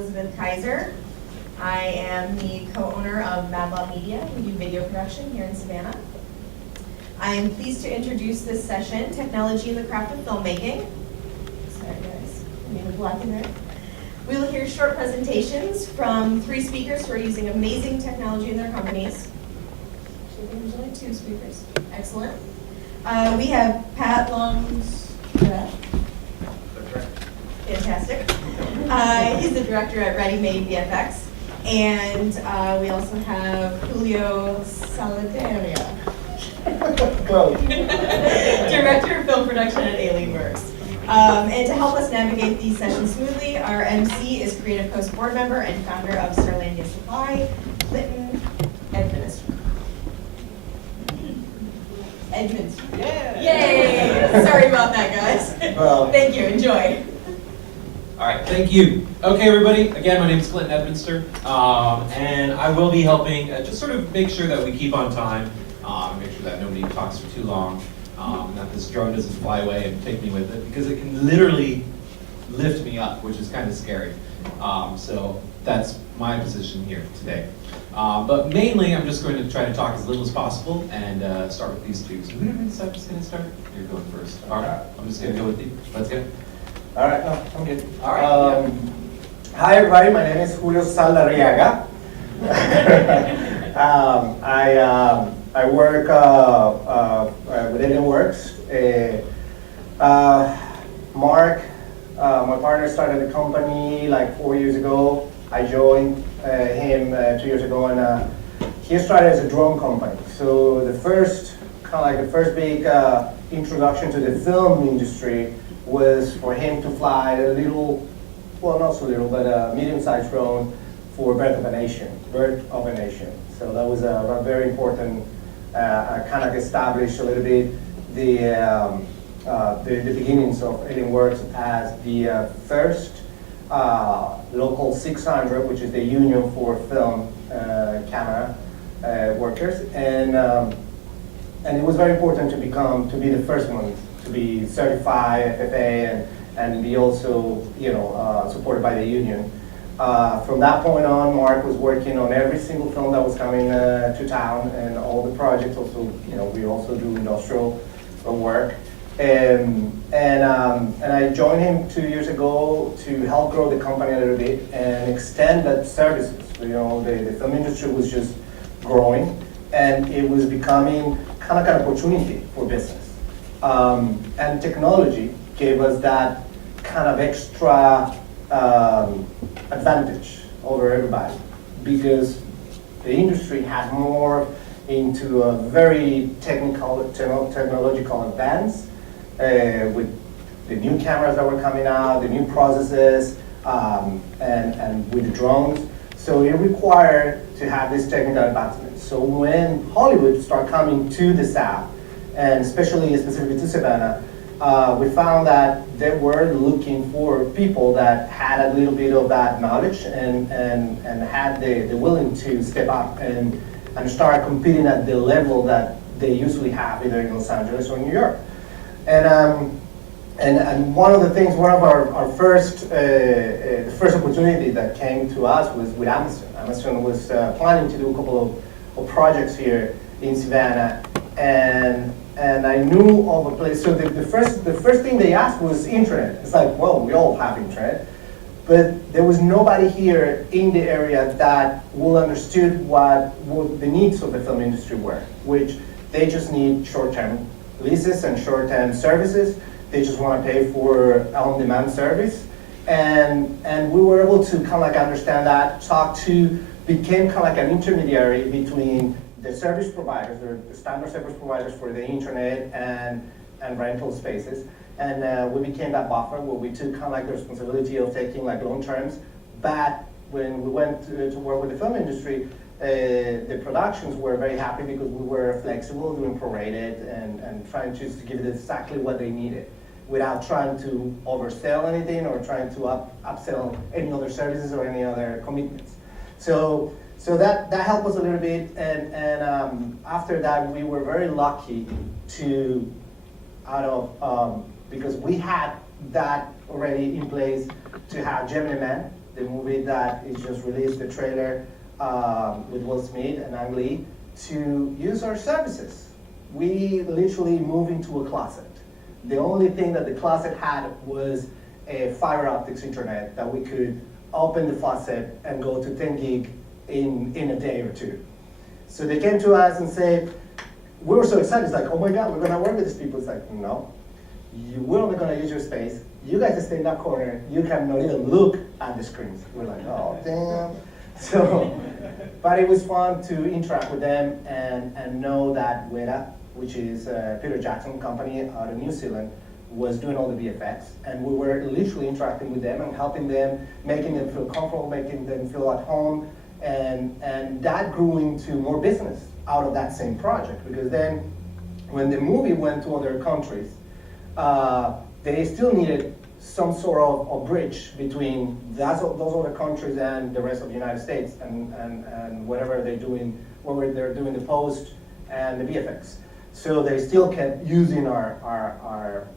Elizabeth Kaiser. I am the co-owner of Media. We do video production here in Savannah. I am pleased to introduce this session, Technology in the Craft of Filmmaking. Sorry guys, I need a black and red. We will hear short presentations from 3 speakers who are using amazing technology in their companies. Actually, there's only 2 speakers. Excellent. We have Pat Longs. Fantastic. He's the director at Ready Made VFX. And we also have Julio Saladeria, director of film production at Alienworx. And to help us navigate these sessions smoothly, our MC is Creative Coast board member and founder of Starlandia Supply, Clinton Edminster. Edminster. Yeah. Yay! Sorry about that, guys. Well, thank you. Enjoy. All right, thank you. Okay, everybody. Again, my name is Clinton Edminster, and I will be helping just sort of make sure that we keep on time, make sure that nobody talks for too long, and that this drone doesn't fly away and take me with it, because it can literally lift me up, which is kind of scary. So that's my position here today. But mainly, I'm just going to try to talk as little as possible and start with these 2. So who's just going to start? You're going first. All right, I'm just going to go with you. Let's go. all right, no, I'm good. All right. Hi everybody, my name is Julio Saldarriaga. I work with Alienworx. Mark, my partner, started the company like 4 years ago. I joined him 2 years ago, and he started as a drone company. So the first big introduction to the film industry was for him to fly a little, well, not so little, but a medium-sized drone for Birth of a Nation. So that was a very important, kind of established a little bit the beginnings of Alienworx as the first local 600, which is the union for film camera workers, and it was very important to be the first one to be certified FFA and be also, supported by the union. From that point on, Mark was working on every single film that was coming to town, and all the projects. Also, we also do industrial work. And I joined him 2 years ago to help grow the company a little bit and extend that services. The film industry was just growing, and it was becoming kind of an opportunity for business. And technology gave us that kind of extra advantage over everybody, because the industry had more into a very technological advance with the new cameras that were coming out, the new processes, and with the drones. So it required to have this technical advancement. So when Hollywood started coming to the South, and specifically to Savannah, we found that they were looking for people that had a little bit of that knowledge and had the willing to step up and start competing at the level that they usually have either in Los Angeles or New York. And one of our first the first opportunity that came to us was with Amazon. Amazon was planning to do a couple of projects here in Savannah, and I knew of a place. So the first thing they asked was internet. It's like, well, we all have internet, but there was nobody here in the area that will understood what the needs of the film industry were, which they just need short-term leases and short-term services. They just want to pay for on-demand service, and we were able to kind of like understand that, became kind of like an intermediary between the service providers, the standard service providers for the internet and rental spaces, and we became that buffer where we took kind of like the responsibility of taking like long terms. But when we went to work with the film industry, the productions were very happy because we were flexible, doing prorated, and trying to give it exactly what they needed, without trying to oversell anything or trying to upsell any other services or any other commitments. So that helped us a little bit, and after that we were very lucky to, because we had that already in place, to have Gemini Man the movie that is just released, the trailer with Will Smith and Ang Lee, to use our services. We literally moved into a closet. The only thing that the closet had was a fiber optics internet that we could open the faucet and go to 10 gig in a day or two. So they came to us and said, we were so excited, it's like, oh my God, we're gonna work with these people. It's like, no, we're only gonna use your space. You guys stay in that corner. You cannot even look at the screens. We're like, oh, damn. So, but it was fun to interact with them and know that Weta, which is Peter Jackson company out of New Zealand, was doing all the VFX. And we were literally interacting with them and helping them, making them feel comfortable, making them feel at home. And that grew into more business out of that same project. Because then when the movie went to other countries, they still needed some sort of bridge between those other countries and the rest of the United States and whatever they're doing, where they're doing the post and the VFX. So they still kept using our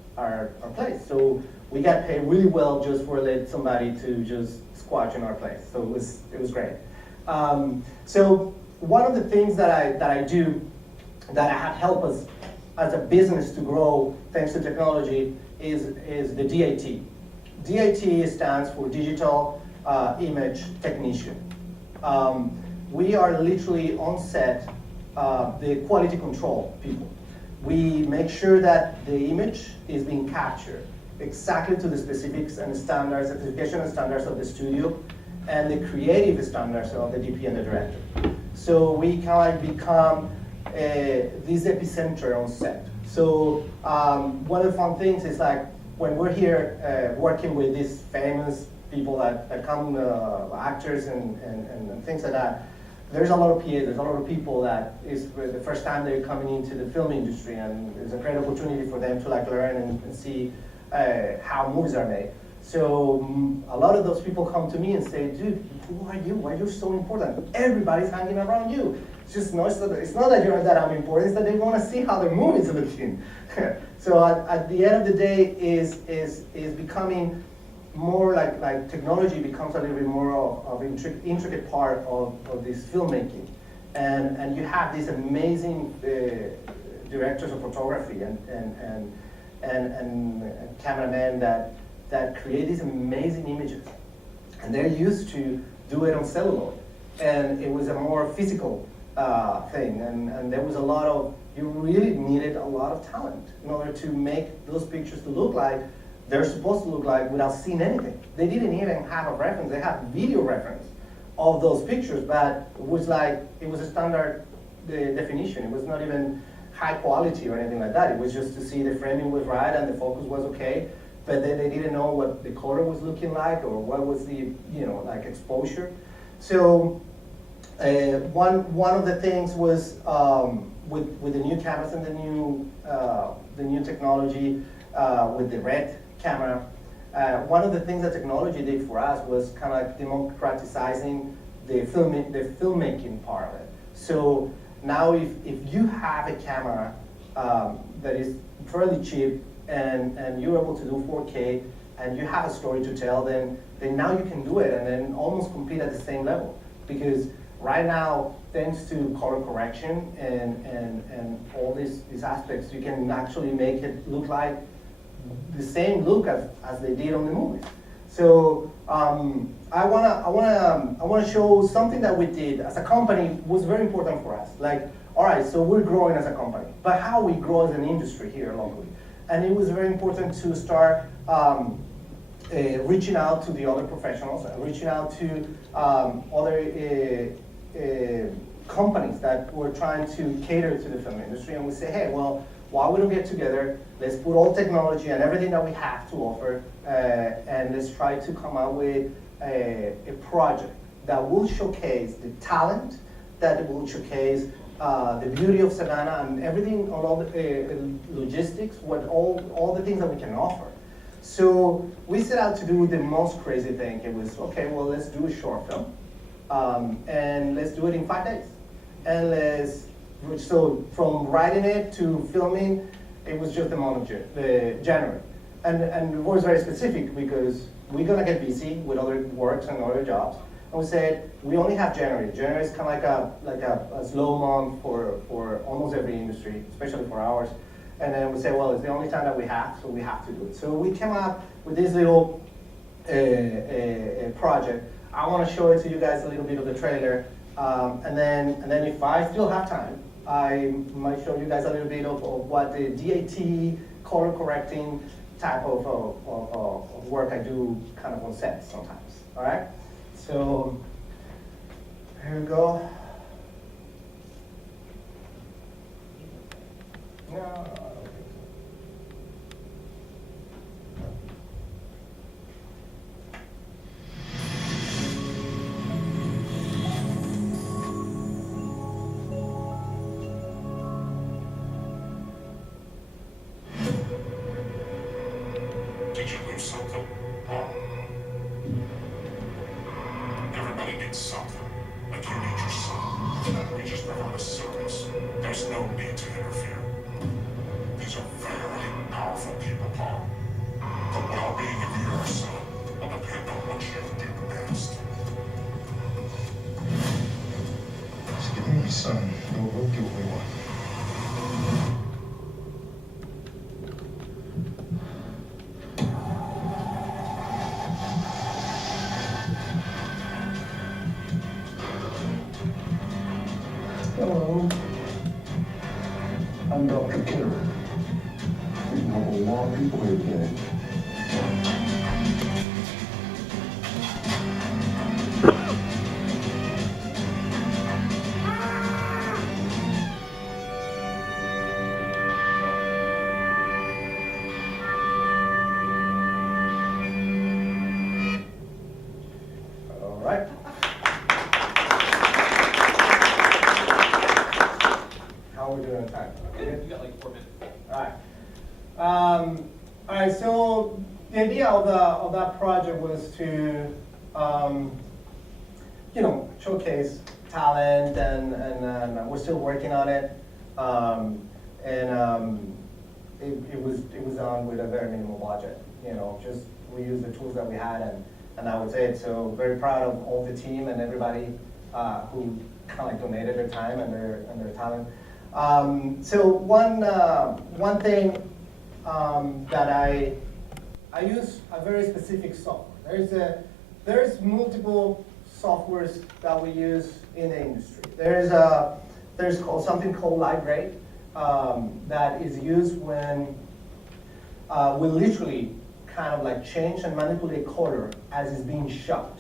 place. So we got paid really well just for letting somebody to just squash in our place. So it was great. So one of the things that I do that have helped us as a business to grow thanks to technology is the DAT. DAT stands for Digital Image Technician. We are literally on set the quality control people. We make sure that the image is being captured exactly to the specifics and standards, certification and standards of the studio, and the creative standards of the DP and the director. So we kind of become this epicenter on set. So one of the fun things is like when we're here working with these famous people that come, actors and things like that, there's a lot of PA, there's a lot of people that is the first time they're coming into the film industry, and it's a great opportunity for them to like learn and see how movies are made. So a lot of those people come to me and say, dude, who are you? Why are you so important? Everybody's hanging around you. It's not that I'm important, it's that they want to see how their movies are looking. So at the end of the day is becoming more like technology becomes a little bit more of intricate part of this filmmaking. And you have these amazing directors of photography and cameramen that create these amazing images. And they're used to do it on celluloid. And it was a more physical thing. And there was you really needed a lot of talent in order to make those pictures to look like they're supposed to look like without seeing anything. They didn't even have a reference. They had video reference of those pictures, but it was a standard definition. It was not even high quality or anything like that. It was just to see the framing was right and the focus was okay, but then they didn't know what the color was looking like or what was the exposure. So one of the things was with the new cameras and the new technology with the red camera. One of the things that technology did for us was kind of like democratizing the filmmaking part of it. So now if you have a camera that is fairly cheap and you're able to do 4K and you have a story to tell, then now you can do it and then almost compete at the same level. Because right now, thanks to color correction and all these aspects, you can actually make it look like the same look as they did on the movies. So I wanna show something that we did as a company was very important for us. Like, all right, so we're growing as a company, but how we grow as an industry here locally. And it was very important to start reaching out to the other professionals, reaching out to other companies that were trying to cater to the film industry, and we say, hey, well, why we don't get together, let's put all technology and everything that we have to offer, and let's try to come out with a project that will showcase the talent, that will showcase the beauty of Savannah and everything, all the logistics, all the things that we can offer. So we set out to do the most crazy thing. It was, okay, well, let's do a short film, and let's do it in 5 days. And so from writing it to filming, it was just the month of January. And it was very specific because we're gonna get busy with other works and other jobs. And we said, we only have January. January is kind of like a slow month for almost every industry, especially for ours. And then we said, well, it's the only time that we have, so we have to do it. So we came up with this little project. I want to show it to you guys a little bit of the trailer. And then if I still have time, I might show you guys a little bit of what the DAT color correcting type of work I do kind of on set sometimes, all right? So, here we go. No. Did you lose something? Everybody needs something. Like you need your son. We just provide a service. There's no need to interfere. These are very powerful people, Paul. The well-being of your son will depend on what you do next. Just give me your son. We'll do what we want. Hello. I'm Dr. Kidder. We can help a lot of people here today. All right. How are we doing on time? You got like 4 minutes. All right. All right. So the idea of that project was to, showcase talent, and we're still working on it. It was done with a very minimal budget. Just we used the tools that we had, and that was it. So very proud of all the team and everybody who kind of like donated their time and their talent. So one thing that I use a very specific software. There's multiple softwares that we use in the industry. There's something called Light that is used when we literally kind of like change and manipulate color as it's being shot.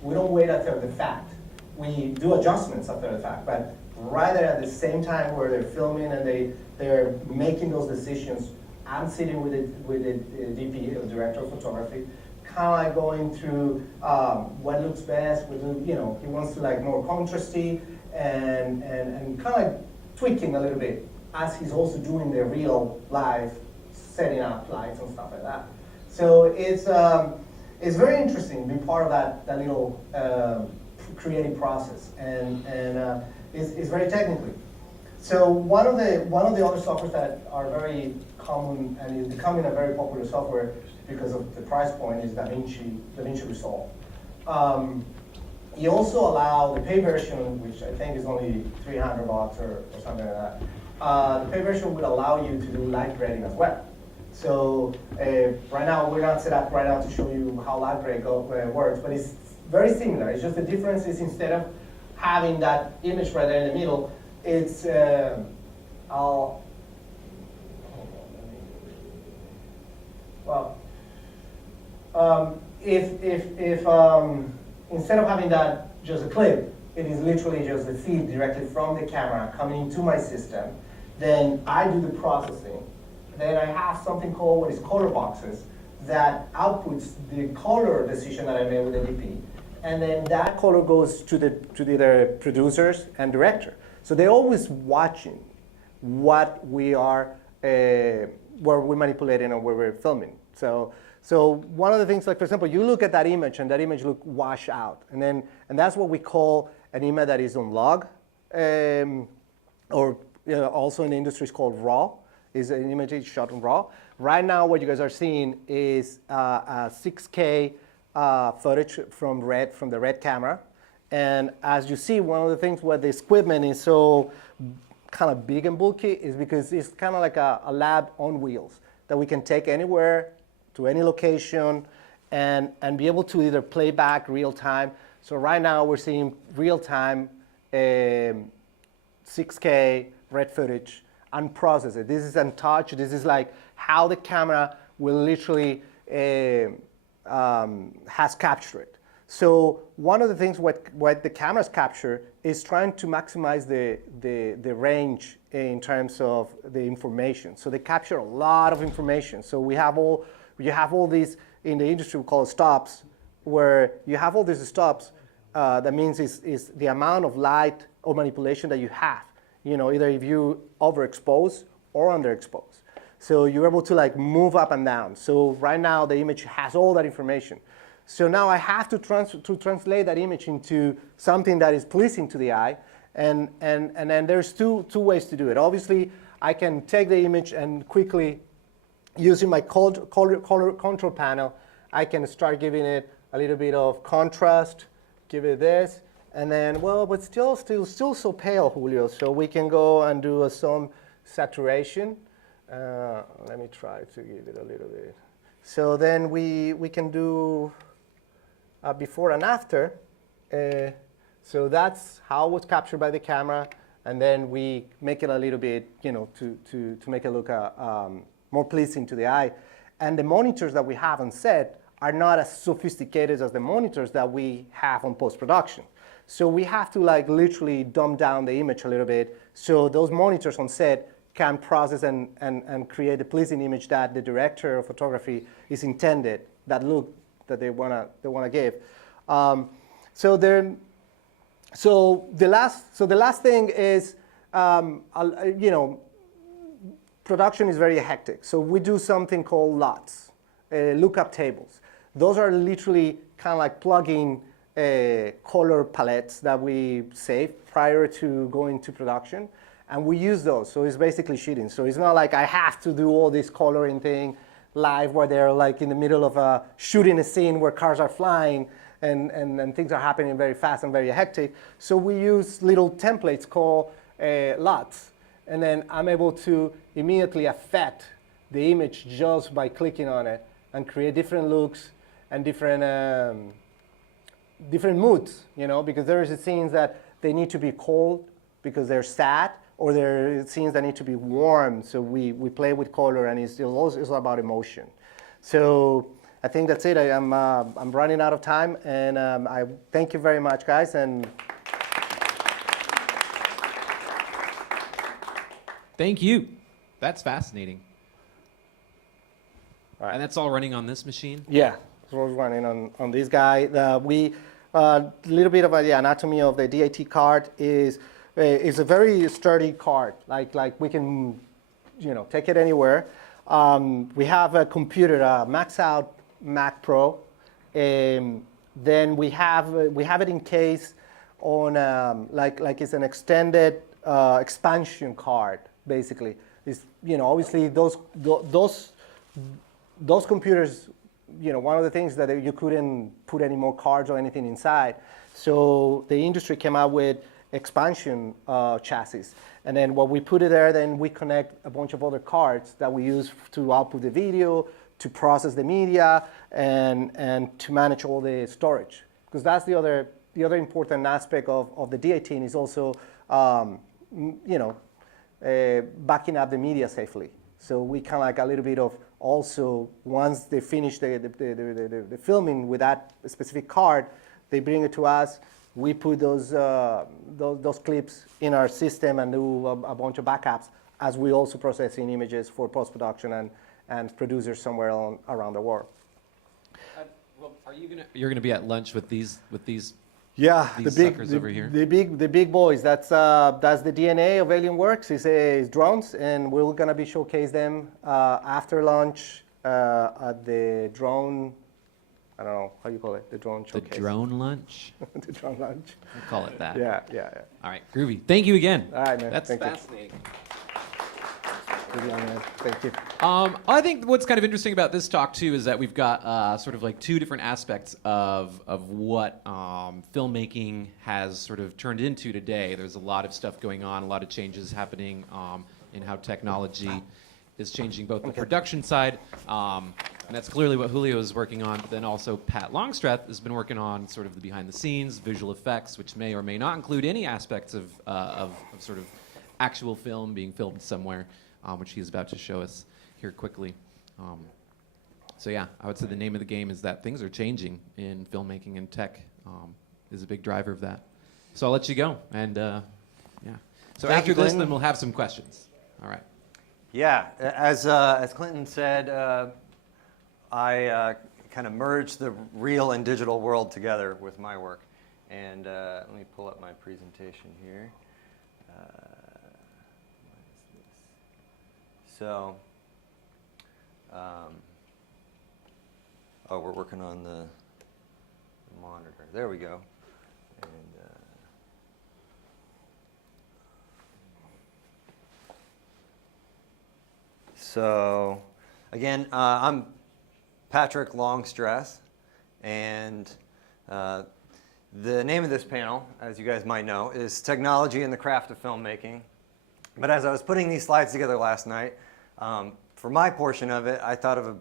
We don't wait after the fact. We do adjustments after the fact, but right there at the same time where they're filming and they're making those decisions, I'm sitting with the DP, the director of photography, kind of like going through what looks best. He wants to like more contrasty and kind of like tweaking a little bit as he's also doing the real live setting up lights and stuff like that. So it's very interesting to be part of that little creative process, and it's very technically. So one of the other softwares that are very common and is becoming a very popular software because of the price point is DaVinci Resolve. You also allow the pay version, which I think is only $300 or something like that. The pay version would allow you to do light grading as well. So right now, we're not set up right now to show you how light grade works, but it's very similar. It's just the difference is instead of having that image right there in the middle, it's if instead of having that just a clip, it is literally just a feed directly from the camera coming into my system. Then I do the processing. Then I have something called what is color boxes that outputs the color decision that I made with the DP. And then that color goes to the producers and director. So they're always watching what we are, where we're manipulating or where we're filming. So one of the things, like for example, you look at that image and that image look wash out. And that's what we call an image that is on log, or also in the industry is called raw, is an image shot on raw. Right now what you guys are seeing is a 6K footage from the red camera. And as you see, one of the things where this equipment is so kind of big and bulky is because it's kind of like a lab on wheels that we can take anywhere to any location and be able to either play back real time. So right now we're seeing real time 6K red footage and process it. This is untouched. This is like how the camera will literally has captured it. So one of the things what the cameras capture is trying to maximize the range in terms of the information. So they capture a lot of information. So you have all these, in the industry we call it stops, where you have all these stops. That means is the amount of light or manipulation that you have. You know, either if you overexpose or underexpose. So you're able to like move up and down. So right now the image has all that information. So now I have to translate that image into something that is pleasing to the eye. And then there's two ways to do it. Obviously, I can take the image and quickly, using my color control panel, I can start giving it a little bit of contrast, give it this, and then, well, but still so pale, Julio. So we can go and do some saturation. Let me try to give it a little bit. So then we can do before and after. So that's how it was captured by the camera, and then we make it a little bit, you know, to make it look more pleasing to the eye. And the monitors that we have on set are not as sophisticated as the monitors that we have on post-production. So we have to like literally dumb down the image a little bit so those monitors on set can process and create the pleasing image that the director of photography is intended, that look that they wanna give. So the last thing is, you know, production is very hectic. So we do something called LUTs, lookup tables. Those are literally kind of like plugging color palettes that we save prior to going to production. And we use those, so it's basically shooting. So it's not like I have to do all this coloring thing live where they're like in the middle of shooting a scene where cars are flying and things are happening very fast and very hectic. So we use little templates called LUTs. And then I'm able to immediately affect the image just by clicking on it and create different looks and different moods, you know, because there is scenes that they need to be cold because they're sad, or there are scenes that need to be warm, so we play with color, and it's all about emotion. So I think that's it. I'm running out of time, and I thank you very much, guys. And Thank you. That's fascinating. All right. And that's all running on this machine? yeah, so we're running on this guy. A little bit of the anatomy of the DAT card is a very sturdy card. Like we can, you know, take it anywhere. We have a computer, a Max Out Mac Pro. Then we have it in case on like it's an extended expansion card. Basically, it's, you know, obviously those computers. You know, one of the things that you couldn't put any more cards or anything inside. So the industry came out with expansion chassis. And then what we put it there, then we connect a bunch of other cards that we use to output the video, to process the media, and to manage all the storage. Because that's the other important aspect of the D18 is also, you know, backing up the media safely. So we kind of like a little bit of also, once they finish the filming with that specific card, they bring it to us. We put those clips in our system and do a bunch of backups, as we also processing images for post-production and producers somewhere around the world. Well, you're gonna be at lunch with these Yeah, these suckers over here? the big boys. That's the DNA of Alienworx. Is drones, and we're gonna be showcase them after lunch at the drone. I don't know how you call it. The drone showcase. The drone lunch? The drone lunch. We'll call it that. Yeah. All right, groovy. Thank you again. All right, man. That's Thank you. fascinating. Thank you. I think what's kind of interesting about this talk too is that we've got sort of like two different aspects of what filmmaking has sort of turned into today. There's a lot of stuff going on, a lot of changes happening in how technology is changing both the production side, and that's clearly what Julio is working on, but then also Pat Longstreth has been working on sort of the behind the scenes, visual effects, which may or may not include any aspects of sort of actual film being filmed somewhere, which he's about to show us here quickly. So yeah, I would say the name of the game is that things are changing in filmmaking, and tech is a big driver of that. So I'll let you go, and yeah. So Thank after you, this, Clinton. then we'll have some questions. All right. Yeah, as Clinton said, I kind of merged the real and digital world together with my work. And let me pull up my presentation here. So, oh, we're working on the monitor. There we go. And, so, again, I'm Patrick Longstreth, and the name of this panel, as you guys might know, is Technology and the Craft of Filmmaking. But as I was putting these slides together last night, for my portion of it, I thought of a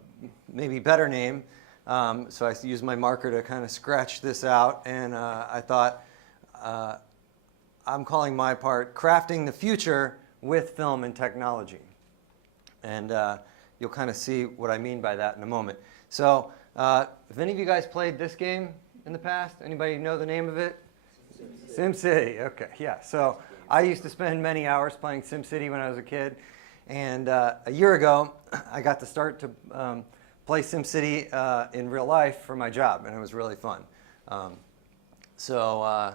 maybe better name. So I used my marker to kind of scratch this out, and I thought I'm calling my part Crafting the Future with Film and Technology. And you'll kind of see what I mean by that in a moment. So if any of you guys played this game in the past, anybody know the name of it? SimCity. Okay, yeah. So I used to spend many hours playing SimCity when I was a kid. And a year ago, I got to start to play SimCity in real life for my job, and it was really fun. So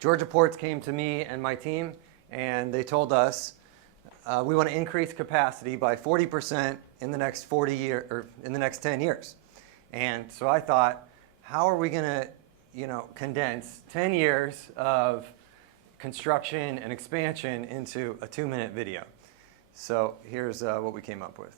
Georgia Ports came to me and my team, and they told us, we want to increase capacity by 40% in the next 10 years. And so I thought, how are we going to, condense 10 years of construction and expansion into a 2-minute video? So here's what we came up with.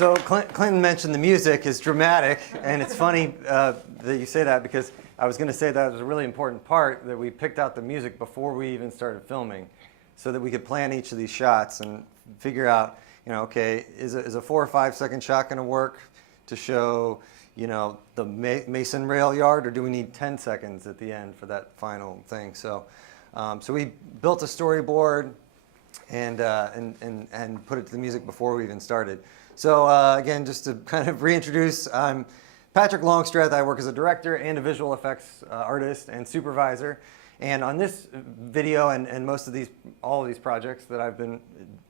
So Clinton mentioned the music is dramatic, and it's funny that you say that, because I was going to say that was a really important part, that we picked out the music before we even started filming, so that we could plan each of these shots and figure out, okay, is a 4 or 5 second shot going to work to show, the Mason rail yard, or do we need 10 seconds at the end for that final thing? So, so we built a storyboard, and put it to the music before we even started. So again, just to kind of reintroduce, I'm Patrick Longstreth. I work as a director and a visual effects artist and supervisor. And on this video and all of these projects that I've been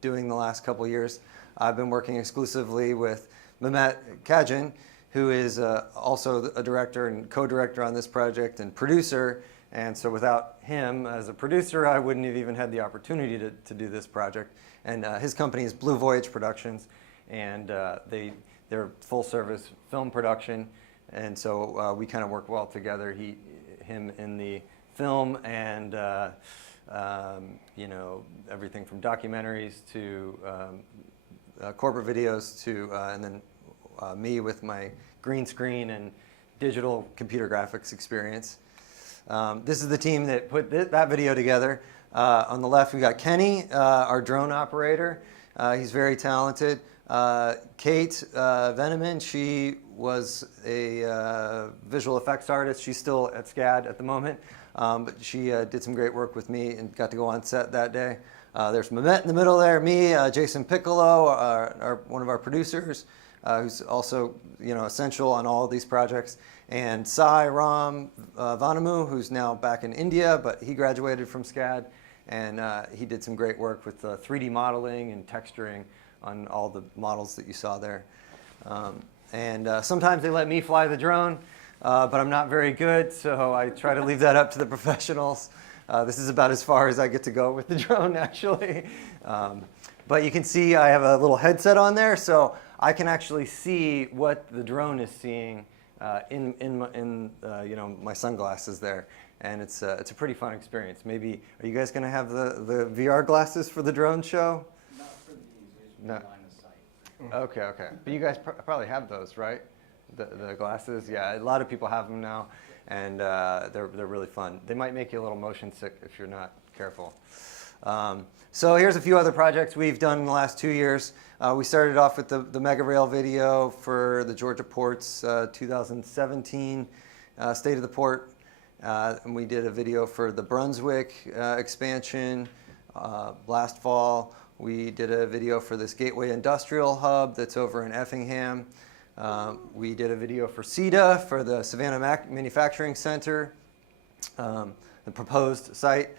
doing the last couple of years, I've been working exclusively with Mehmet Kajan, who is also a director and co-director on this project and producer. And so without him as a producer, I wouldn't have even had the opportunity to do this project. And his company is Blue Voyage Productions, and they're full-service film production. And so we kind of work well together. Him in the film and you know, everything from documentaries to corporate videos to and then me with my green screen and digital computer graphics experience. This is the team that put that video together. On the left, we got Kenny, our drone operator. He's very talented. Kate Veneman, she was a visual effects artist. She's still at SCAD at the moment, but she did some great work with me and got to go on set that day. There's Mehmet in the middle there, me, Jason Piccolo, one of our producers, who's also, you know, essential on all of these projects, and Sai Ram Vanamu, who's now back in India, but he graduated from SCAD, and he did some great work with 3D modeling and texturing on all the models that you saw there. Sometimes they let me fly the drone, but I'm not very good, so I try to leave that up to the professionals. This is about as far as I get to go with the drone, actually. But you can see I have a little headset on there, so I can actually see what the drone is seeing in you know, my sunglasses there. And it's a pretty fun experience. Maybe, are you guys going to have the VR glasses for the drone show? Not for these, No. line of sight. Okay, okay. But you guys probably have those, right? The glasses? Yeah, a lot of people have them now, and they're really fun. They might make you a little motion sick if you're not careful. So here's a few other projects we've done in the last 2 years. We started off with the Mega Rail video for the Georgia Port's 2017 State of the Port. And we did a video for the Brunswick expansion last fall. We did a video for this Gateway Industrial Hub that's over in Effingham. We did a video for CETA for the Savannah Manufacturing Center, the proposed site.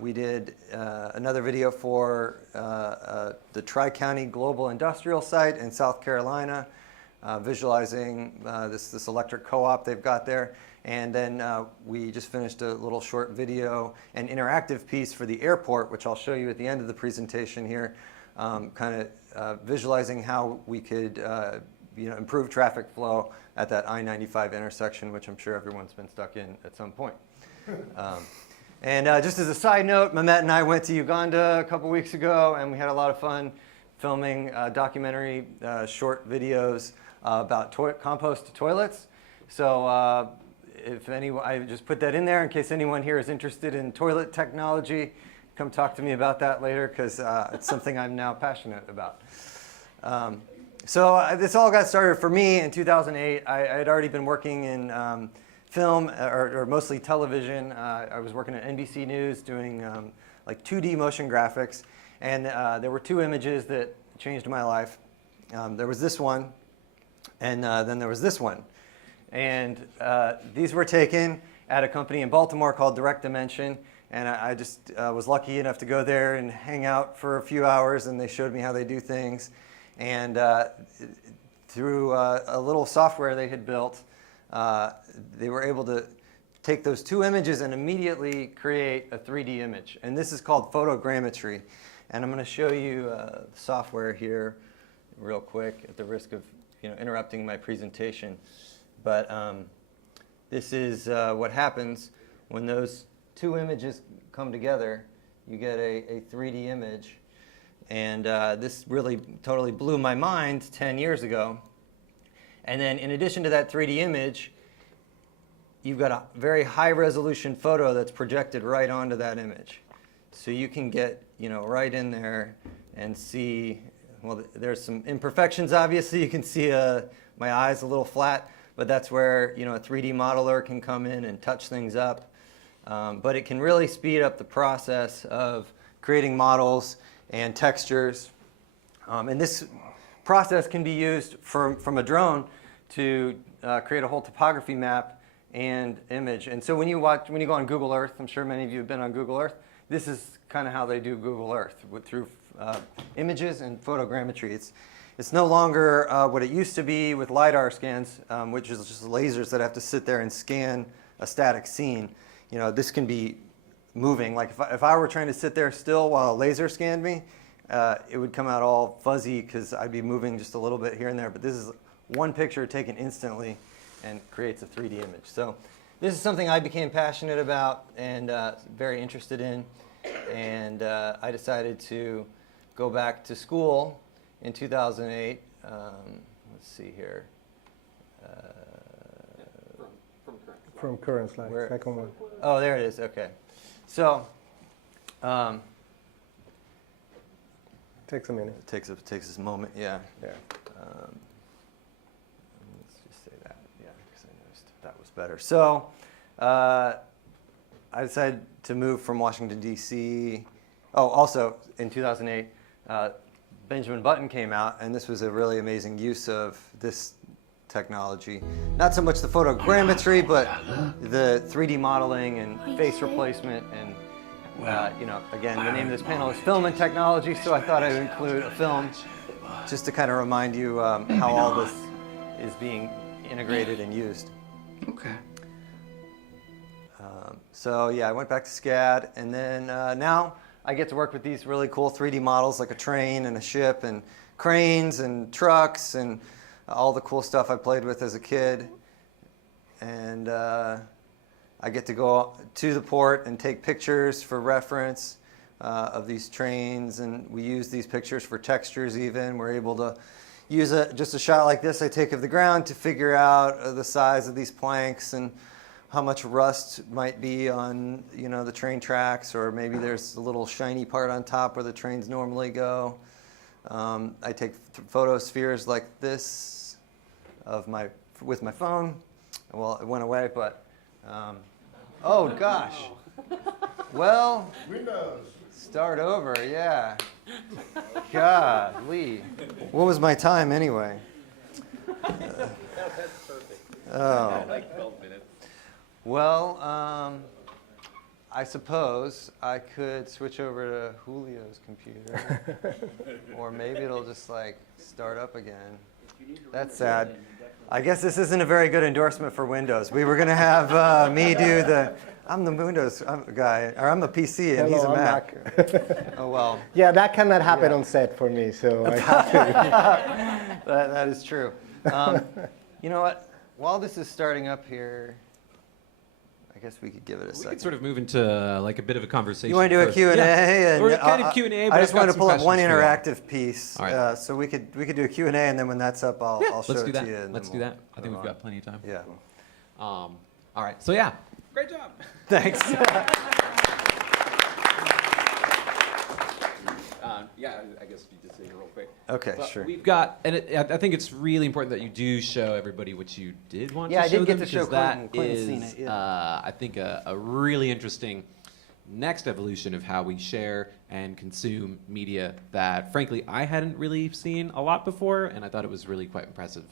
We did another video for the Tri-County Global Industrial Site in South Carolina, visualizing this electric co-op they've got there. And then we just finished a little short video and interactive piece for the airport, which I'll show you at the end of the presentation here, kind of visualizing how we could you know, improve traffic flow at that I-95 intersection, which I'm sure everyone's been stuck in at some point. And just as a side note, Mehmet and I went to Uganda a couple weeks ago, and we had a lot of fun filming documentary short videos about compost toilets. So if anyone, I just put that in there in case anyone here is interested in toilet technology. Come talk to me about that later, because it's something I'm now passionate about. So this all got started for me in 2008. I had already been working in film, or mostly television. I was working at NBC News doing like 2D motion graphics, and there were two images that changed my life. There was this one, and then there was this one. And these were taken at a company in Baltimore called Direct Dimension, and I just was lucky enough to go there and hang out for a few hours, and they showed me how they do things. And through a little software they had built, they were able to take those two images and immediately create a 3D image. And this is called photogrammetry. And I'm going to show you the software here real quick at the risk of interrupting my presentation. But this is what happens when those two images come together. You get a 3D image. And this really totally blew my mind 10 years ago. And then in addition to that 3D image, you've got a very high resolution photo that's projected right onto that image. So you can get right in there and see, well, there's some imperfections obviously. You can see my eye's a little flat, but that's where a 3D modeler can come in and touch things up. But it can really speed up the process of creating models and textures. And this process can be used from a drone to create a whole topography map and image. And so when you go on Google Earth, I'm sure many of you have been on Google Earth, this is kind of how they do Google Earth, through images and photogrammetry. It's no longer what it used to be with LiDAR scans, which is just lasers that have to sit there and scan a static scene. You know, this can be moving. Like if I were trying to sit there still while a laser scanned me, it would come out all fuzzy because I'd be moving just a little bit here and there. But this is one picture taken instantly and creates a 3D image. So this is something I became passionate about and very interested in. And I decided to go back to school in 2008. Let's see here. From current slide, second one. Oh, there it is. Okay. So Takes a minute. it takes this moment. Yeah. Yeah. Let's just say that. Yeah, because I noticed that was better. So I decided to move from Washington, D.C. Oh, also in 2008, Benjamin Button came out, and this was a really amazing use of this technology. Not so much the photogrammetry, but the 3D modeling and face replacement. And you know, again, the name of this panel is Film and Technology, so I thought I would include a film just to kind of remind you how all this is being integrated and used. Okay. So yeah, I went back to SCAD, and then now I get to work with these really cool 3D models like a train and a ship and cranes and trucks and all the cool stuff I played with as a kid. And I get to go to the port and take pictures for reference of these trains, and we use these pictures for textures even. We're able to use just a shot like this I take of the ground to figure out the size of these planks and how much rust might be on, you know, the train tracks, or maybe there's a little shiny part on top where the trains normally go. I take photospheres like this with my phone. Well, it went away, but oh gosh. Well, start over, yeah. Golly. What was my time anyway? Oh. Like 12 minutes. Well, I suppose I could switch over to Julio's computer, or maybe it'll just like start up again. That's sad. I guess this isn't a very good endorsement for Windows. We were going to have me do I'm the Windows guy, or I'm a PC and he's a I'm Mac. Oh well. Yeah, that cannot happen on set for me, so I have to. That is true. You know what? While this is starting up here, I guess we could give it a second. We could sort of move into like a bit of a conversation. You want to do a Q&A? Yeah. And or kind of Q&A, but I just I've got want to some pull up one questions for you. interactive piece. All right. So we could do a Q&A, and then when that's up, I'll show Let's do it that. to you. And Let's then do we'll that. I put think it we've on. got plenty of time. Yeah. All right. So yeah, great job. Thanks. Yeah, I guess you just say it real quick. Okay, But sure. We've got, and I think it's really important that you do show everybody what you did want Yeah, to I show did get them, to show because that Clinton. Clinton's seen is, it, yeah. I think, a really interesting next evolution of how we share and consume media that, frankly, I hadn't really seen a lot before, and I thought it was really quite impressive.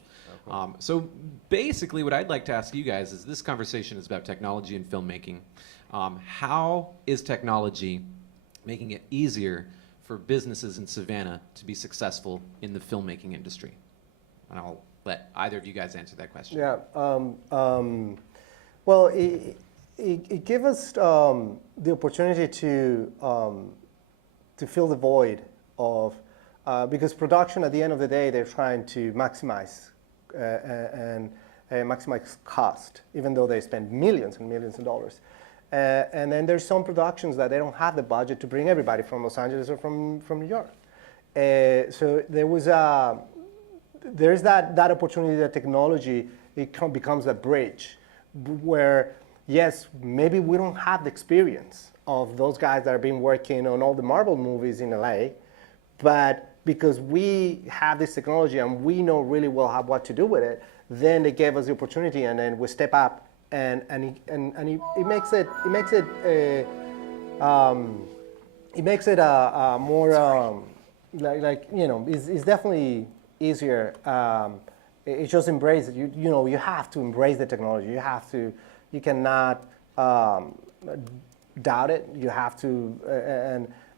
So basically, what I'd like to ask you guys is, this conversation is about technology and filmmaking. How is technology making it easier for businesses in Savannah to be successful in the filmmaking industry? And I'll let either of you guys answer that question. Yeah. Well, it gave us the opportunity to fill the void of because production, at the end of the day, they're trying to maximize and maximize cost, even though they spend millions and millions of dollars. And then there's some productions that they don't have the budget to bring everybody from Los Angeles or from New York. So there's that opportunity that technology becomes a bridge where, yes, maybe we don't have the experience of those guys that have been working on all the Marvel movies in LA, but because we have this technology and we know really well what to do with it, then they gave us the opportunity, and then we step up. And it makes it it makes it more it's definitely easier. It's just embrace it. You have to embrace the technology. You cannot doubt it. You have to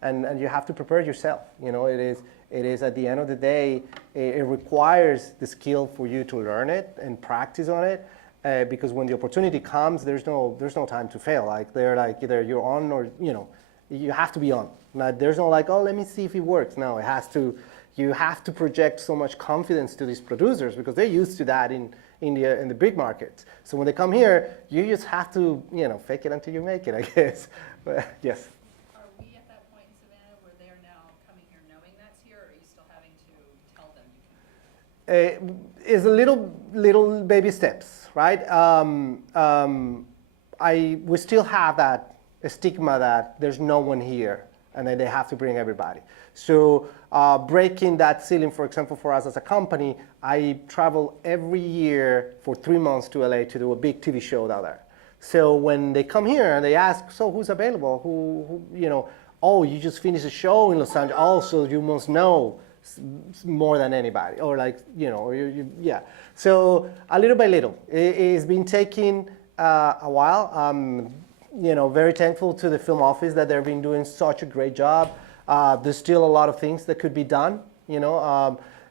and you have to prepare yourself. It is at the end of the day, it requires the skill for you to learn it and practice on it. Because when the opportunity comes, there's no time to fail. Like they're like either you're on or you have to be on. Now, there's no like, oh, let me see if it works. No, you have to project so much confidence to these producers because they're used to that in the big markets. So when they come here, you just have to fake it until you make it, I guess. But, yes. Are we at that point in Savannah where they are now coming here knowing that's here, or are you still having to tell them you can? It's a little baby steps, right? We still have that stigma that there's no one here and then they have to bring everybody. So breaking that ceiling, for example, for us as a company, I travel every year for 3 months to LA to do a big TV show down there. So when they come here and they ask, so who's available? Who oh, you just finished a show in Los Angeles. Also, you must know more than anybody, or like, yeah. So a little by little, it's been taking a while. Very thankful to the film office that they've been doing such a great job. There's still a lot of things that could be done.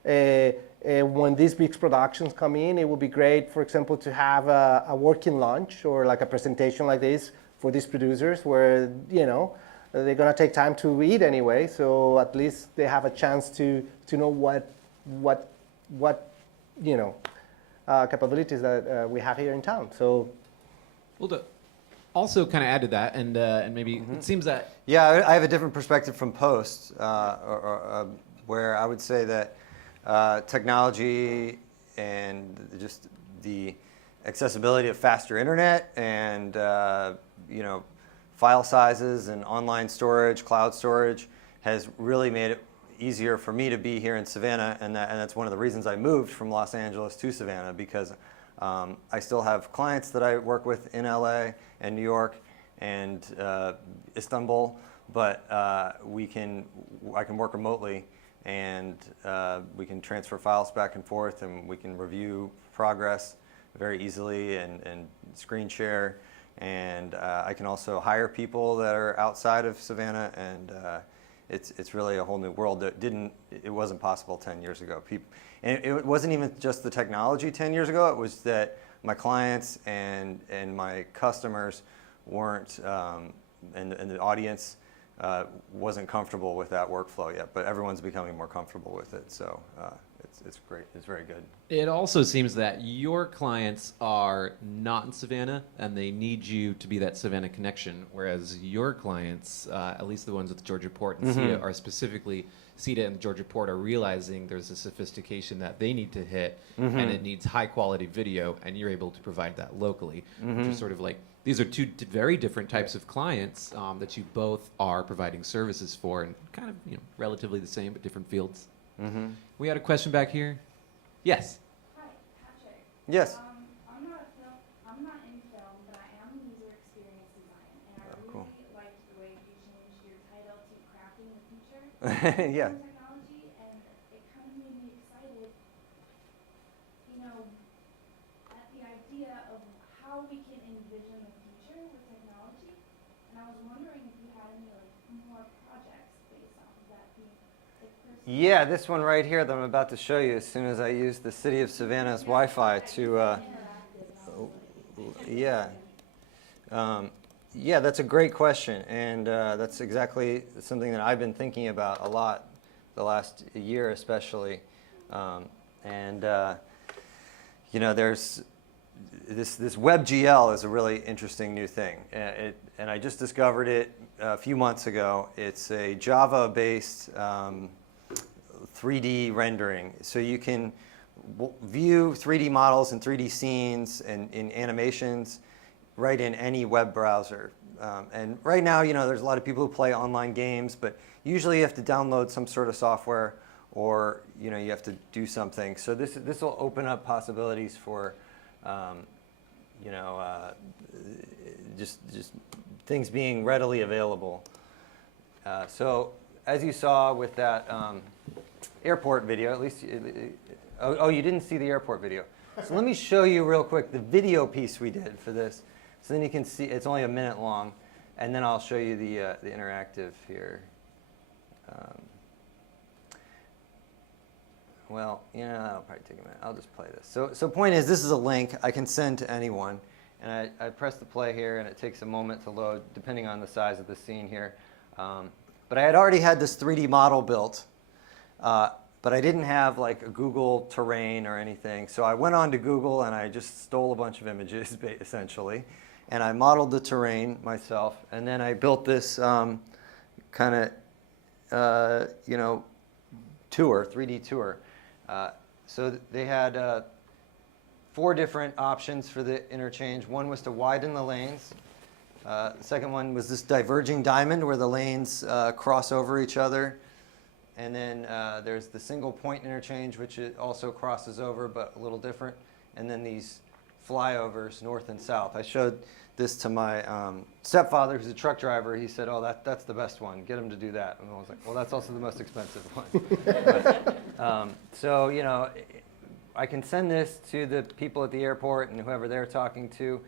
When these big productions come in, it would be great, for example, to have a working lunch or like a presentation like this for these producers where, they're going to take time to eat anyway. So at least they have a chance to know what capabilities that we have here in town. So. Well, to also kind of add to that, and maybe it seems that. Yeah, I have a different perspective from post, where I would say that technology and just the accessibility of faster internet and file sizes and online storage, cloud storage has really made it easier for me to be here in Savannah, and that's one of the reasons I moved from Los Angeles to Savannah, because I still have clients that I work with in LA and New York and Istanbul, but I can work remotely, and we can transfer files back and forth, and we can review progress very easily and screen share. And I can also hire people that are outside of Savannah, and it's really a whole new world that it wasn't possible 10 years ago. And it wasn't even just the technology 10 years ago. It was that my clients and my customers weren't, and the audience wasn't comfortable with that workflow yet. But everyone's becoming more comfortable with it. So it's great. It's very good. It also seems that your clients are not in Savannah, and they need you to be that Savannah connection, whereas your clients, at least the ones with Georgia Port and CETA, are specifically CETA and Georgia Port are realizing there's a sophistication that they need to hit, and it needs high-quality video, and you're able to provide that locally, which is sort of like, these are two very different types of clients that you both are providing services for, and kind of relatively the same, but different fields. We had a question back here. Yes. Hi, Patrick. Yes. I'm not in film, but I am in user experience design, and I really liked the way you changed your title to crafting the future. Yeah. Technology, and it kind of made me excited, at the idea of how we can envision the future with technology. And I was wondering if you had any more projects based off of that theme. Yeah, this one right here that I'm about to show you as soon as I use the City of Savannah's Wi-Fi to, yeah, that's a great question, and that's exactly something that I've been thinking about a lot the last year especially, there's this WebGL is a really interesting new thing, and I just discovered it a few months ago. It's a Java-based 3D rendering. So you can view 3D models and 3D scenes and in animations right in any web browser. And right now, there's a lot of people who play online games, but usually you have to download some sort of software, or you have to do something. So this will open up possibilities for just things being readily available. So as you saw with that airport video, at least, oh, you didn't see the airport video. So let me show you real quick the video piece we did for this. So then you can see, it's only a minute long, and then I'll show you the interactive here. Well, that'll probably take a minute. I'll just play this. So point is, this is a link I can send to anyone. And I press the play here, and it takes a moment to load, depending on the size of the scene here. But I had already had this 3D model built, but I didn't have like a Google terrain or anything. So I went on to Google, and I just stole a bunch of images, essentially. And I modeled the terrain myself. And then I built this kind of, 3D tour. So they had 4 different options for the interchange. One was to widen the lanes. The second one was this diverging diamond where the lanes cross over each other. And then there's the single point interchange, which it also crosses over, but a little different. And then these flyovers, north and south. I showed this to my stepfather, who's a truck driver. He said, oh, that's the best one. Get him to do that. And I was like, well, that's also the most expensive one. But, so, I can send this to the people at the airport and whoever they're talking to,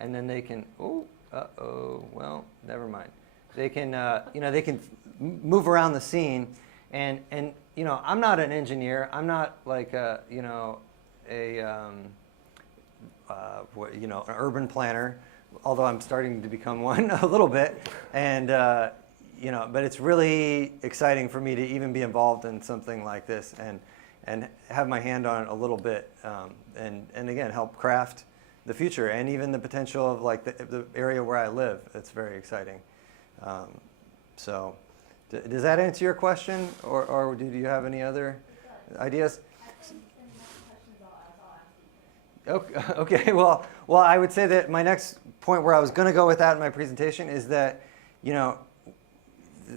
and then they can, well, never mind. They can, they can move around the scene, and I'm not an engineer. I'm not like an urban planner, although I'm starting to become one a little bit, and but it's really exciting for me to even be involved in something like this and have my hand on it a little bit, and again, help craft the future and even the potential of like the area where I live. It's very exciting. So does that answer your question, or do you have any other ideas? Okay, well, I would say that my next point where I was going to go with that in my presentation is that,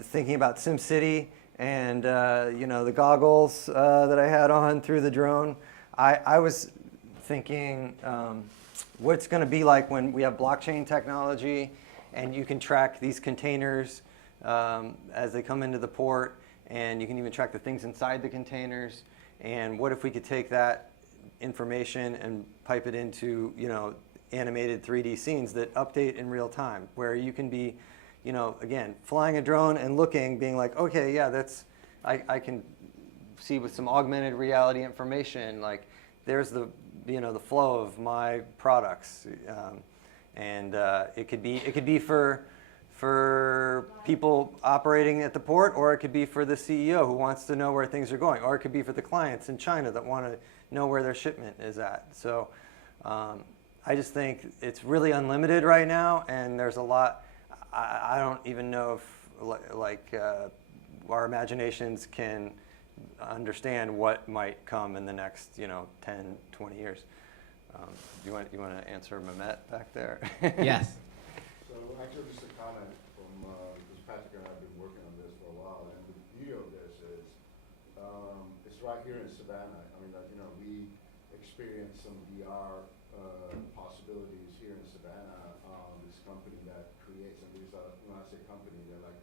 thinking about SimCity and, the goggles that I had on through the drone, I was thinking what's going to be like when we have blockchain technology and you can track these containers as they come into the port, and you can even track the things inside the containers. And what if we could take that information and pipe it into, animated 3D scenes that update in real time, where you can be, again, flying a drone and looking, being like, okay, yeah, I can see with some augmented reality information, like there's the flow of my products, and it could be for people operating at the port, or it could be for the CEO who wants to know where things are going, or it could be for the clients in China that want to know where their shipment is at. So I just think it's really unlimited right now, and there's a lot. I don't even know if our imaginations can understand what might come in the next 10, 20 years. You want to answer Mehmet back there? Yes. So actually, just a comment from because Patrick and I have been working on this for a while, and the beauty of this is it's right here in Savannah. I mean, we experienced some VR possibilities here in Savannah. This company that creates, and these are, when I say company, they're like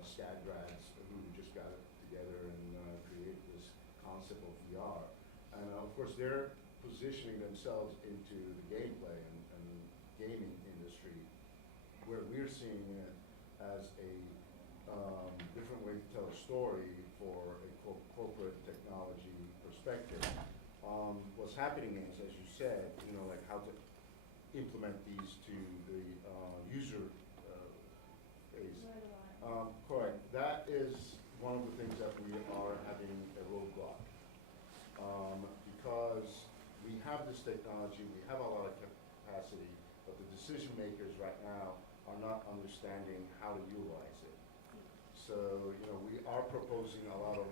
SCAD grads who just got it together and created this concept of VR. And of course, they're positioning themselves into the gameplay and gaming industry, where we're seeing it as a different way to tell a story for a corporate technology perspective. What's happening is, as you said, like how to implement these to the user base. Correct. That is one of the things that we are having a roadblock, because we have this technology, we have a lot of capacity, but the decision makers right now are not understanding how to utilize it. So, we are proposing a lot of,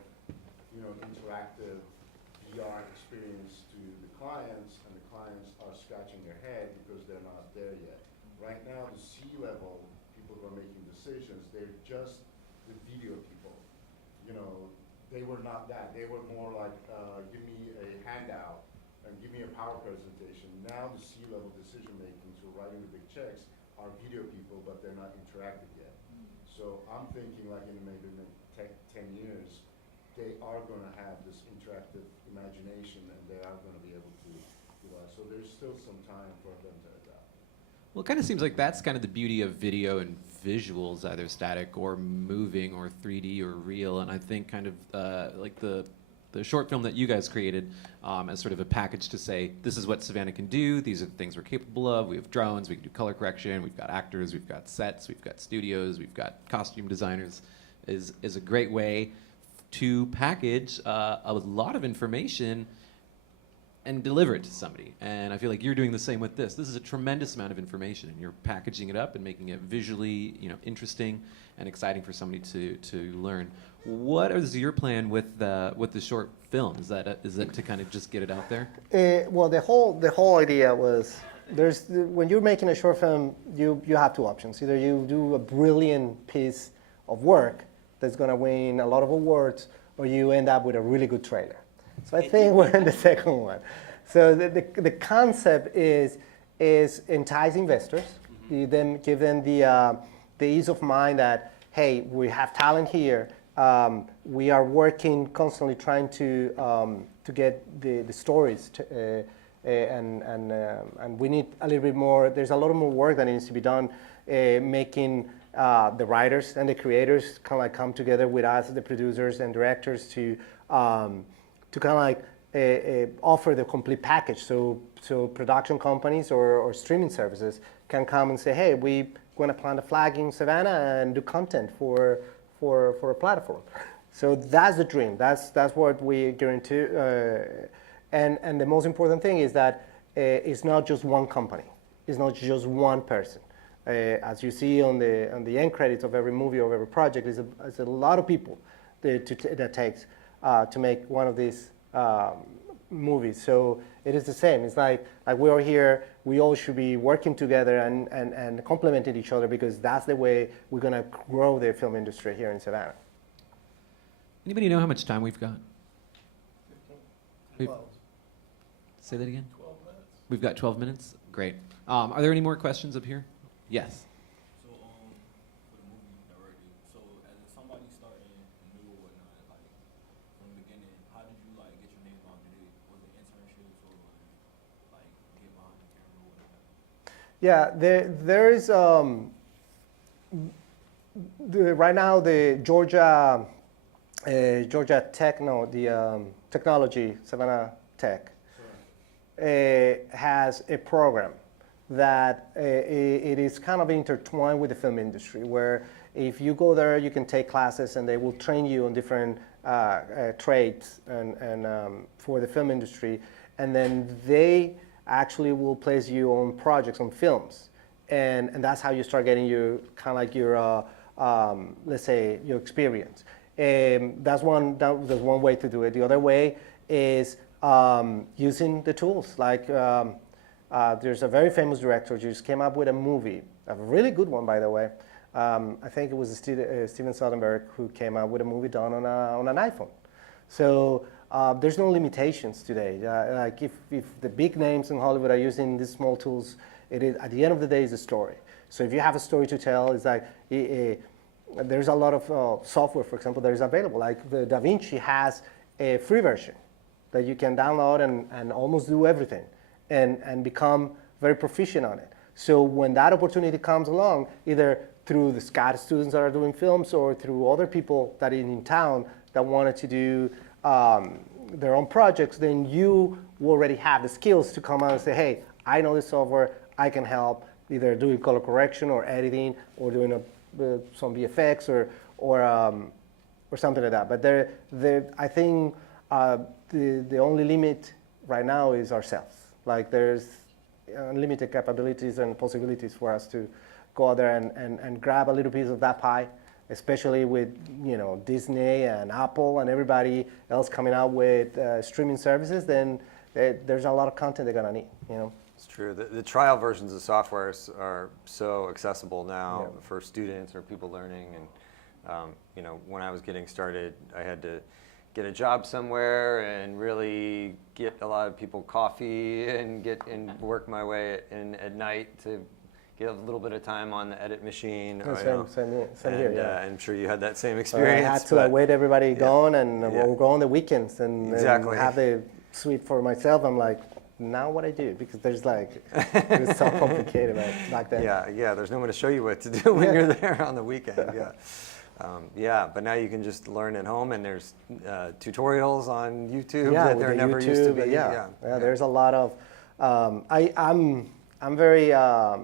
interactive VR experience to the clients, and the clients are scratching their head because they're not there yet. Right now, the C-level people who are making decisions, they're just the video people. They were not that. They were more like, give me a handout and give me a power presentation. Now the C-level decision makers who are writing the big checks are video people, but they're not interactive yet. So I'm thinking like in maybe 10 years, they are gonna have this interactive imagination and they are gonna be able to utilize. So there's still some time for them to adapt. Well, it kind of seems like that's kind of the beauty of video and visuals, either static or moving or 3D or real. And I think kind of like the short film that you guys created as sort of a package to say, this is what Savannah can do, these are the things we're capable of, we have drones, we can do color correction, we've got actors, we've got sets, we've got studios, we've got costume designers, is a great way to package a lot of information and deliver it to somebody. And I feel like you're doing the same with this. This is a tremendous amount of information, and you're packaging it up and making it visually, interesting and exciting for somebody to learn. What is your plan with the short film? Is that to kind of just get it out there? Well, the whole idea was when you're making a short film, you have two options. Either you do a brilliant piece of work that's going to win a lot of awards, or you end up with a really good trailer. So I think we're in the second one. So the concept is entice investors. You then give them the ease of mind that, hey, we have talent here. We are working constantly trying to get the stories and we need a little bit more. There's a lot more work that needs to be done, making the writers and the creators kind of like come together with us, the producers and directors, to kind of like offer the complete package. So production companies or streaming services can come and say, hey, we're going to plant a flag in Savannah and do content for a platform. So that's the dream. That's what we're going to. And the most important thing is that it's not just one company. It's not just one person. As you see on the end credits of every movie or every project, it's a lot of people that takes to make one of these movies. So it is the same. It's like we are here, we all should be working together and complementing each other, because that's the way we're going to grow the film industry here in Savannah. Anybody know how much time we've got? 12. Say that again? 12 minutes. We've got 12 minutes? Great. Are there any more questions up here? Yes. So, for the movie director, so as somebody starting new or whatnot, like from the beginning, how did you like get your name on? Was it internships or like get behind the camera or whatever? Yeah, there is right now the Georgia Tech, the technology, Savannah Tech, has a program that it is kind of intertwined with the film industry, where if you go there, you can take classes and they will train you on different trades and for the film industry, and then they actually will place you on projects, on films, and that's how you start getting your kind of like your let's say your experience. That's one way to do it. The other way is using the tools. Like there's a very famous director who just came up with a movie, a really good one, by the way. I think it was Steven Soderbergh who came up with a movie done on an iPhone. So there's no limitations today. Like if the big names in Hollywood are using these small tools, it is, at the end of the day, is a story. So if you have a story to tell, it's like there's a lot of software, for example, that is available. Like the DaVinci has a free version that you can download and almost do everything and become very proficient on it. So when that opportunity comes along, either through the SCAD students that are doing films or through other people that are in town that wanted to do their own projects, then you already have the skills to come out and say, hey, I know this software, I can help, either doing color correction or editing or doing some VFX or something like that. But I think the only limit right now is ourselves. Like there's unlimited capabilities and possibilities for us to go out there and grab a little piece of that pie, especially with Disney and Apple and everybody else coming out with streaming services. Then there's a lot of content they're gonna need. It's true. The trial versions of software are so accessible now for students or people learning. And when I was getting started, I had to get a job somewhere and really get a lot of people coffee and work my way in at night to get a little bit of time on the edit machine. Same here, yeah. I'm sure you had that same So I experience. had to wait everybody gone and Yeah. we'll go on the weekends and Exactly. have the suite for myself. I'm like, now what I do? Because there's like, it was so complicated back then. Yeah, there's no one to show you what to do when Yeah. you're there on the weekend, yeah. But now you can just learn at home, and there's tutorials on YouTube that with there the never used to YouTube, be. Yeah, there's a lot of, I'm very, I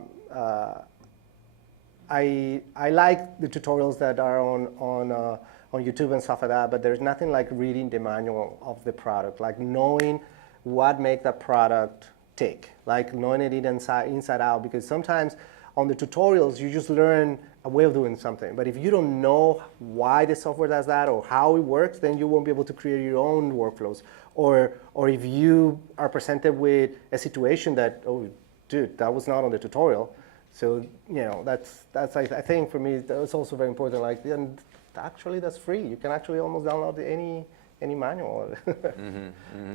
like the tutorials that are on YouTube and stuff like that, but there's nothing like reading the manual of the product, like knowing what make that product tick, like knowing it inside out, because sometimes on the tutorials you just learn a way of doing something, but if you don't know why the software does that or how it works, then you won't be able to create your own workflows. Or if you are presented with a situation that, oh dude, that was not on the tutorial, so that's I think for me that's also very important. Like, and actually that's free. You can actually almost download any manual.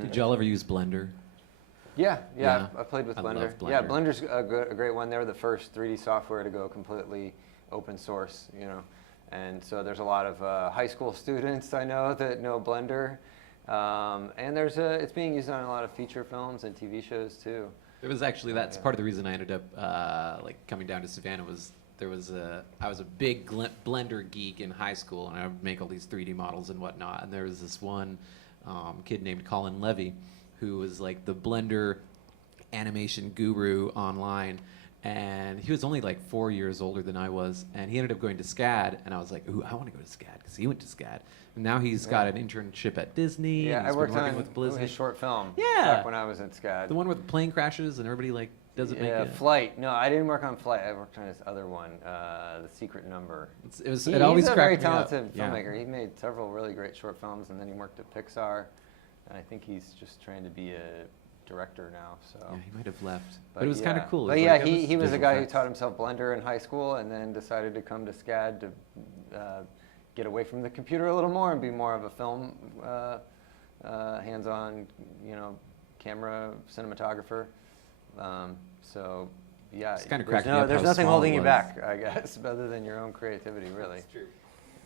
Did y'all ever use Blender? Yeah, Yeah. I played with I Blender. love Yeah, Blender. Blender's a great one. They were the first 3D software to go completely open source, and so there's a lot of high school students I know that know Blender, and it's being used on a lot of feature films and TV shows too. There was actually, that's part of the reason I ended up coming down to Savannah was I was a big Blender geek in high school, and I would make all these 3D models and whatnot. And there was this one kid named Colin Levy, who was like the Blender animation guru online. And he was only like 4 years older than I was, and he ended up going to SCAD, and I was like, ooh, I want to go to SCAD, because he went to SCAD. And now he's got an internship at Disney. Yeah, and I he's worked been working on with Blizzard. his short film Yeah. back when I was at SCAD. The one where the plane crashes and everybody like doesn't make it. Flight. No, I didn't work on Flight. I worked on his other one, The Secret Number. It always He's a very cracked me up. talented Yeah. filmmaker. He made several really great short films, and then he worked at Pixar, and I think he's just trying to be a director now. So Yeah, he might have left. But it was kind of cool. But It was yeah, like, it he was a visual guy who effects. taught himself Blender in high school, and then decided to come to SCAD to get away from the computer a little more and be more of a film hands-on, camera cinematographer. So yeah, It's kinda cracked me up there's how nothing small holding it you was. back, I guess, other than your own creativity, really. That's true.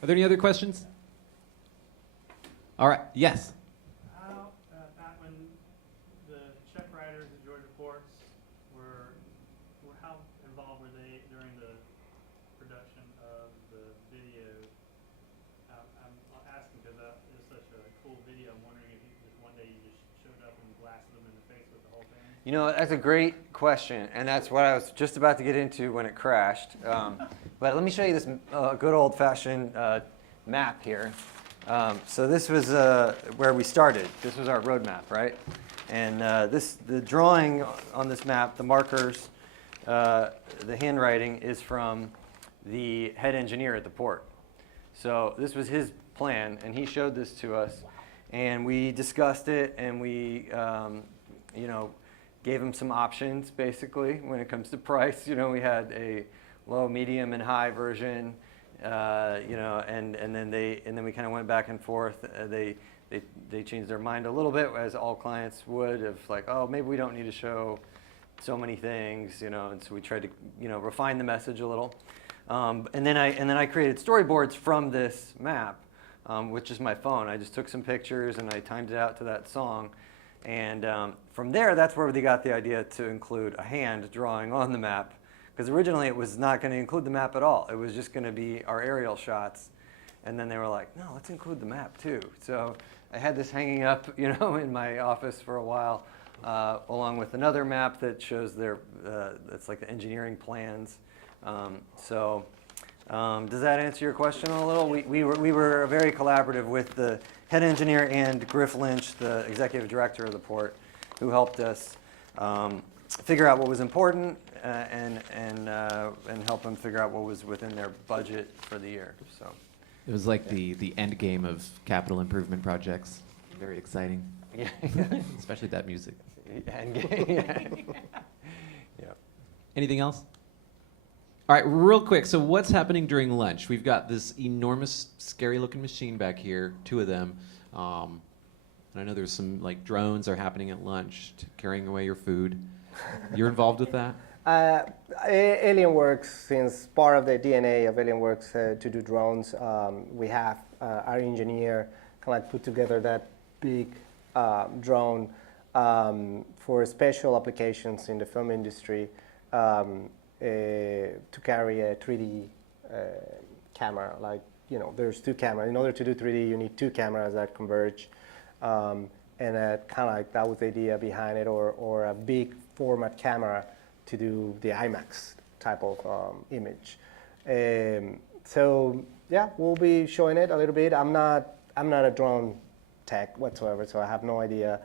Are there any other questions? All right. Yes. How, back when the check writers at Georgia Ports how involved were they during the production of the video? I'm asking because it was such a cool video. I'm wondering if one day you just showed up and blasted them in the face with the whole thing. That's a great question, and that's what I was just about to get into when it crashed. But let me show you this good old-fashioned map here. So this was where we started. This was our roadmap, right? And the drawing on this map, the markers, the handwriting is from the head engineer at the port. So this was his plan, and he showed this to us, and we discussed it, and we, gave him some options basically when it comes to price. We had a low, medium, and high version. And then we kind of went back and forth. They changed their mind a little bit, as all clients would, of like, oh, maybe we don't need to show so many things, and so we tried to, refine the message a little. And then I created storyboards from this map, with just my phone. I just took some pictures and I timed it out to that song. And from there, that's where they got the idea to include a hand drawing on the map. Because originally it was not going to include the map at all. It was just going to be our aerial shots. And then they were like, no, let's include the map too. So I had this hanging up, in my office for a while, along with another map that shows that's like the engineering plans. Does that answer your question a little? We were very collaborative with the head engineer and Griff Lynch, the executive director of the port, who helped us figure out what was important and help them figure out what was within their budget for the year. So It was like the end game of capital improvement projects. Very exciting. yeah, Especially that music. yeah. Anything else? All right, real quick. So what's happening during lunch? We've got this enormous, scary-looking machine back here, 2 of them. And I know there's some drones are happening at lunch, carrying away your food. You're involved with that? Alienworx, since part of the DNA of Alienworx to do drones, we have our engineer kind of like put together that big drone for special applications in the film industry to carry a 3D camera. Like, you know, there's two cameras. In order to do 3D, you need two cameras that converge. And kind of like that was the idea behind it, or a big format camera to do the IMAX type of image. So yeah, we'll be showing it a little bit. I'm not a drone tech whatsoever, so I have no idea.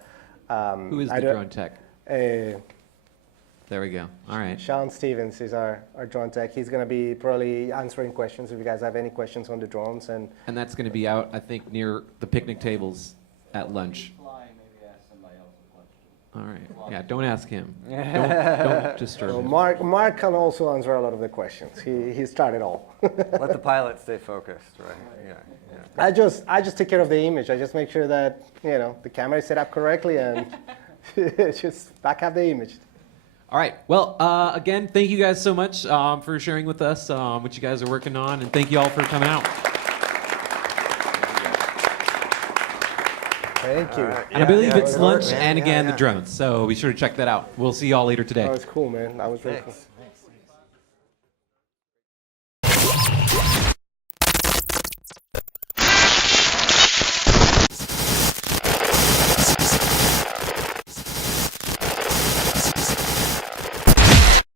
Who is the drone tech? There we go. All right. Sean Stevens is our drone tech. He's going to be probably answering questions if you guys have any questions on the drones. And that's going to be out, I think, near the picnic tables at lunch. All right. Yeah, don't ask him. Don't disturb so him. Mark can also answer a lot of the questions. He started all. Let the pilot stay focused, right? Yeah. I just take care of the image. I just make sure that, you know, the camera is set up correctly and just back up the image. All right. Well, again, thank you guys so much for sharing with us what you guys are working on, and thank you all for coming out. Thank you. Right. And I believe it's it lunch worked, and again Yeah. the drones, so be sure to check that out. We'll see you all later today. That was cool, man. That was really cool. Thanks.